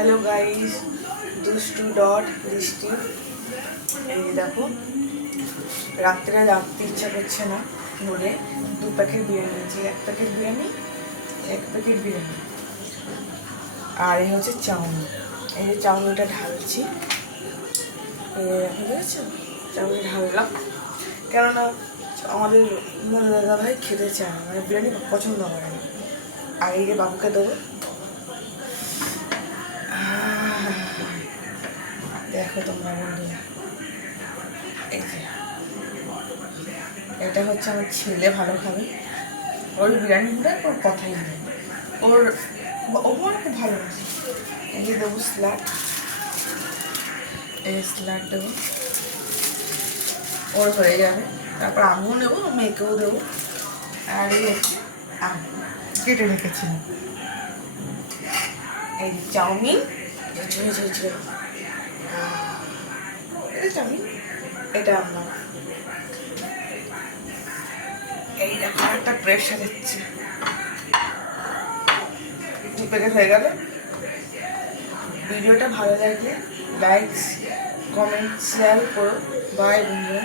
Hello guys, দুষ্টু dot বৃষ্টি। এই দেখো, রাত্রে রাখতে ইচ্ছা করছে না বলে 2 প্যাকেট বিরিয়ানি নিয়েছি। 1 প্যাকেট বিরিয়ানি, 1 প্যাকেট বিরিয়ানি, আর এই হচ্ছে চাউমিন। এই যে চাউমিনটা ঢালছি, বুঝেছো? চাউমিন ঢাললাম কেননা আমাদের দাদা ভাই খেতে চায় না, মানে বিরিয়ানি পছন্দ করে না। আর এই যে বাবুকে দেবো। দেখো তোমরা বন্ধুরা, এই যে এটা হচ্ছে আমার ছেলে, ভালো খাবে। ওর বিরিয়ানিটা ওর কথাই নেই, ওর খুব ভালোবাসে। এই যে দেবো স্যালাড, এই স্যালাড দেবো, ওর হয়ে যাবে। তারপর আমিও নেবো, মেয়েকেও দেবো। আর এই হচ্ছে আম কেটে রেখেছিলাম। এই চাউমিন, এটা চাউমিন, এটা আমার। এই দেখো একটা প্লেট সাজাচ্ছি। 2 প্যাকেট হয়ে গেল। ভিডিওটা ভালো লাগলে লাইক, কমেন্ট, শেয়ার করো। বাই বন্ধুরা।